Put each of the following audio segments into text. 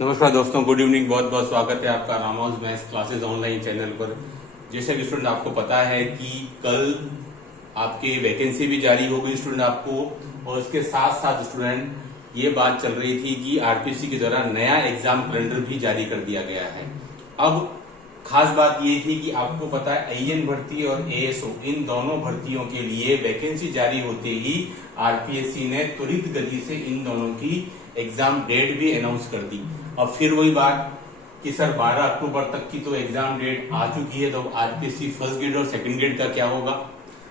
नमस्कार दोस्तों, good evening. बहुत बहुत स्वागत है आपका रामाउस मैथ्स क्लासेस ऑनलाइन चैनल पर। जैसे कि स्टूडेंट आपको पता है कि कल आपकी वैकेंसी भी जारी हो गई स्टूडेंट आपको, और इसके साथ साथ स्टूडेंट ये बात चल रही थी कि आरपीएससी के द्वारा नया एग्जाम कैलेंडर भी जारी कर दिया गया है। अब खास बात ये थी कि आपको पता है एएन भर्ती और एएसओ इन दोनों भर्तियों के लिए वैकेंसी जारी होते ही आरपीएससी ने त्वरित गति से इन दोनों की एग्जाम डेट भी अनाउंस कर दी। अब फिर वही बात कि सर 12 अक्टूबर तक की तो एग्जाम डेट आ चुकी है, तो आरपीएससी फर्स्ट ग्रेड और सेकंड ग्रेड का क्या होगा?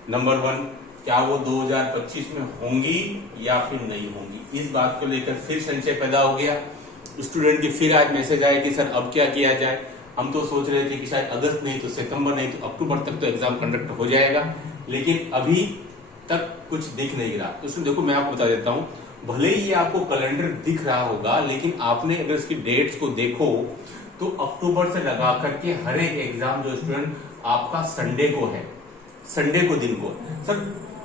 नंबर 1, क्या वो 2025 में होंगी या फिर नहीं होंगी? इस बात को लेकर फिर संशय पैदा हो गया। स्टूडेंट की फिर आज मैसेज आया कि सर अब क्या किया जाए। हम तो सोच रहे थे कि शायद अगस्त नहीं तो सितंबर नहीं तो अक्टूबर तक तो एग्जाम कंडक्ट हो जाएगा, लेकिन अभी तक कुछ दिख नहीं रहा। तो इसमें देखो, मैं आपको बता देता हूं, भले ही ये आपको कैलेंडर दिख रहा होगा, लेकिन आपने अगर इसकी डेट्स को देखो तो अक्टूबर से लगा करके हर एक एग्जाम जो स्टूडेंट आपका संडे को है, संडे को दिन को। सर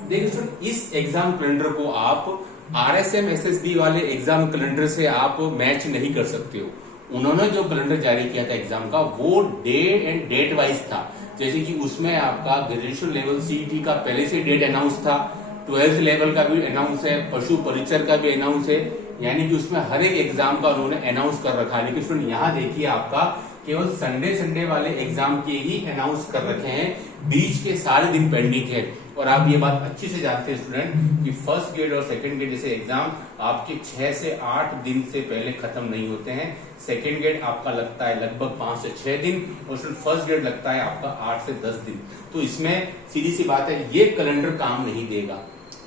देखिए स्टूडेंट, इस एग्जाम कैलेंडर को आप आरएसएम एसएसबी वाले एग्जाम कैलेंडर से आप मैच नहीं कर सकते हो। उन्होंने जो कैलेंडर जारी किया था एग्जाम का, वो डे एंड डेट वाइज था। जैसे कि उसमें आपका ग्रेजुएशन लेवल सीईटी का पहले से डेट अनाउंस था, 12th लेवल का भी अनाउंस है, पशु परिचर का भी अनाउंस है, यानी कि उसमें हर एक एग्जाम का उन्होंने अनाउंस कर रखा है। लेकिन स्टूडेंट यहाँ देखिए, आपका केवल संडे वाले एग्जाम के ही अनाउंस कर रखे हैं, बीच के सारे दिन पेंडिंग है। और आप ये बात अच्छी से जानते हैं स्टूडेंट कि फर्स्ट ग्रेड और सेकंड ग्रेड जैसे एग्जाम आपके 6 से 8 दिन से पहले खत्म नहीं होते हैं। सेकंड ग्रेड आपका लगता है लगभग 5 से 6 दिन, और फर्स्ट ग्रेड लगता है आपका 8 से 10 दिन। तो इसमें सीधी सी बात है, ये कैलेंडर काम नहीं देगा।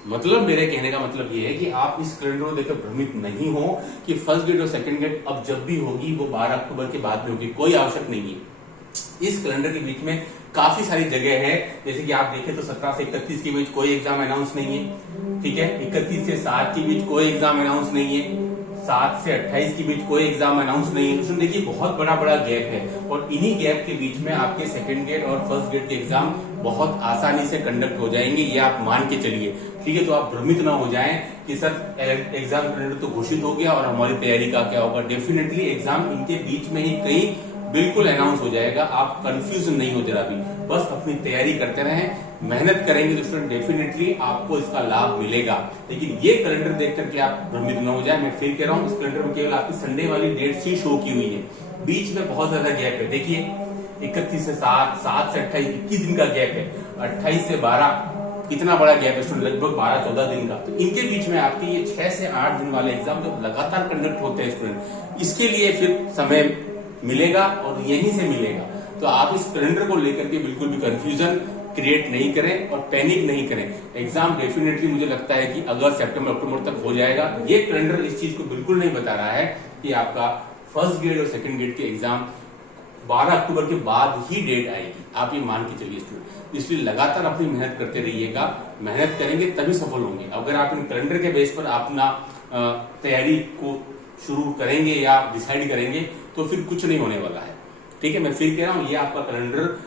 मतलब मेरे कहने का मतलब ये है कि आप इस कैलेंडर को देखकर भ्रमित नहीं हो कि फर्स्ट ग्रेड और सेकंड ग्रेड अब जब भी होगी वो 12 अक्टूबर के बाद में होगी, कोई आवश्यक नहीं है। इस कैलेंडर के बीच में काफी सारी जगह है, जैसे कि आप देखें तो 17 से 31 के बीच कोई एग्जाम अनाउंस नहीं है, ठीक है। 31 से 7 के बीच कोई एग्जाम अनाउंस नहीं है, 7 से 28 के बीच कोई एग्जाम अनाउंस नहीं है। उसमें देखिए बहुत बड़ा गैप है, और इन्हीं गैप के बीच में आपके सेकंड ग्रेड और फर्स्ट ग्रेड के एग्जाम बहुत आसानी से कंडक्ट हो जाएंगे, ये आप मान के चलिए, ठीक है। तो आप भ्रमित ना हो जाएं कि सर एग्जाम कैलेंडर तो घोषित हो गया और हमारी तैयारी का क्या होगा। डेफिनेटली एग्जाम इनके बीच में ही कहीं बिल्कुल अनाउंस हो जाएगा। आप कंफ्यूजन नहीं हो जरा भी, बस अपनी तैयारी करते रहें, मेहनत करेंगे तो स्टूडेंट डेफिनेटली आपको इसका लाभ मिलेगा। लेकिन ये कैलेंडर देख करके आप भ्रमित न हो जाए। मैं फिर कह रहा हूँ, इस कैलेंडर में केवल आपकी संडे वाली डेट्स ही शो की हुई है, बीच में बहुत ज्यादा गैप है। देखिए 31 से 7, 7 से 28, 21 दिन का गैप है, 28 से 12 कितना बड़ा गैप है स्टूडेंट, लगभग 12-14 दिन का। तो इनके बीच में आपके ये 6 से 8 दिन वाले एग्जाम जो लगातार कंडक्ट होते हैं स्टूडेंट, इसके लिए फिर समय मिलेगा और यहीं से मिलेगा। तो आप इस कैलेंडर को लेकर के बिल्कुल भी कंफ्यूजन क्रिएट नहीं करें और पैनिक नहीं करें। एग्जाम डेफिनेटली मुझे लगता है कि अगस्त, सितंबर, अक्टूबर तक हो जाएगा। ये कैलेंडर इस चीज को बिल्कुल नहीं बता रहा है कि आपका फर्स्ट ग्रेड और सेकंड ग्रेड के एग्जाम 12 अक्टूबर के बाद ही डेट आएगी, आप ये मान के चलिए स्टूडेंट। इसलिए लगातार अपनी मेहनत करते रहिएगा, मेहनत करेंगे तभी सफल होंगे। अगर आप इन कैलेंडर के बेस पर अपना तैयारी को शुरू करेंगे या डिसाइड करेंगे तो फिर कुछ नहीं होने वाला है, ठीक है। मैं फिर कह रहा हूं, ये आपका कैलेंडर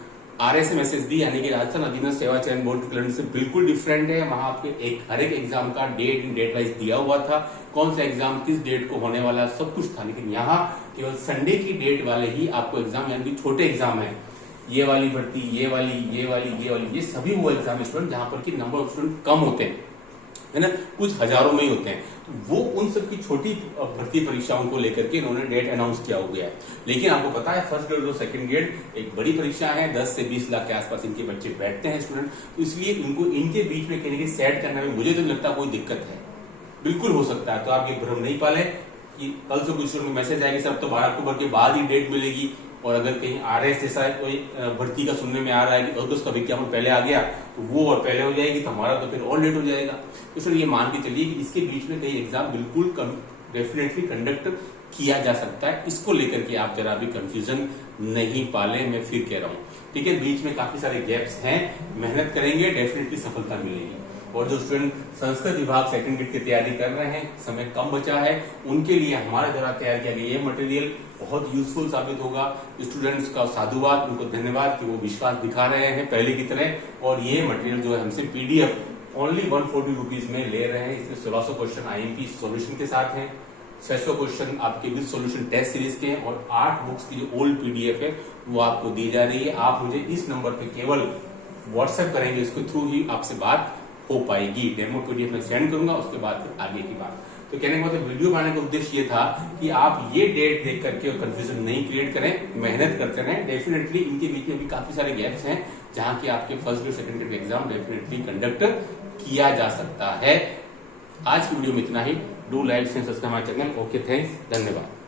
आरएसएम एसएसबी यानी कि राजस्थान अधीनस्थ सेवा चयन बोर्ड के कैलेंडर से बिल्कुल डिफरेंट है। वहां आपके हर एक एग्जाम का डेट वाइज दिया हुआ था, कौन सा एग्जाम किस डेट को होने वाला सब कुछ था। लेकिन यहाँ केवल संडे की डेट वाले ही आपको एग्जाम, यानी कि छोटे एग्जाम है, ये वाली भर्ती, ये वाली, ये सभी वो एग्जाम स्टूडेंट जहां पर कि नंबर ऑफ स्टूडेंट कम होते हैं, है ना, कुछ हजारों में ही होते हैं। तो वो उन सब की छोटी भर्ती परीक्षाओं को लेकर के इन्होंने डेट अनाउंस किया हो गया है। लेकिन आपको पता है फर्स्ट ग्रेड और सेकंड ग्रेड एक बड़ी परीक्षा है, 10 से 20 लाख के आसपास इनके बच्चे बैठते हैं स्टूडेंट। तो इसलिए इनको इनके बीच में कहने की सेट करने में मुझे तो नहीं लगता कोई दिक्कत है, बिल्कुल हो सकता है। तो आप ये भ्रम नहीं पाले कि कल से कुछ मैसेज आएगी सर अब तो 12 अक्टूबर के बाद ही डेट मिलेगी, और अगर कहीं आरएस जैसा कोई भर्ती का सुनने में आ रहा है कि अगस्त का विज्ञापन पहले आ गया तो वो और पहले हो जाएगी, तो हमारा तो फिर और लेट हो जाएगा। तो सर ये मान के चलिए कि इसके बीच में कई एग्जाम बिल्कुल डेफिनेटली कंडक्ट किया जा सकता है। इसको लेकर के आप जरा भी कंफ्यूजन नहीं पाले, मैं फिर कह रहा हूँ, ठीक है। बीच में काफी सारे गैप्स हैं, मेहनत करेंगे डेफिनेटली सफलता मिलेगी। और जो स्टूडेंट संस्कृत विभाग सेकंड ग्रेड की तैयारी कर रहे हैं, समय कम बचा है, उनके लिए हमारे द्वारा तैयार किया गया ये मटेरियल बहुत यूजफुल साबित होगा। स्टूडेंट्स का साधुवाद, उनको धन्यवाद कि वो विश्वास दिखा रहे हैं पहले की तरह। और ये मटेरियल जो है हमसे पीडीएफ ओनली 140 रुपीज में ले रहे हैं। इसमें 1600 क्वेश्चन आईएमपी सॉल्यूशन के साथ हैं, 600 क्वेश्चन आपके विद सॉल्यूशन टेस्ट सीरीज के हैं और 8 बुक्स की जो ओल्ड पीडीएफ है वो आपको दी जा रही है। आप मुझे इस नंबर पे केवल व्हाट्सएप करेंगे, इसके थ्रू ही आपसे बात हो पाएगी। डेमो पीडीएफ में सेंड करूंगा, उसके बाद फिर आगे की बात। तो कहने का मतलब वीडियो बनाने का उद्देश्य ये था कि आप ये डेट देख करके कंफ्यूजन नहीं क्रिएट करें, मेहनत करते रहें। डेफिनेटली इनके बीच में भी काफी सारे गैप्स हैं जहां की आपके फर्स्ट और second grade exam definitely conduct किया जा सकता है। आज की वीडियो में इतना ही। Do like and subscribe my channel. Okay, thanks, धन्यवाद।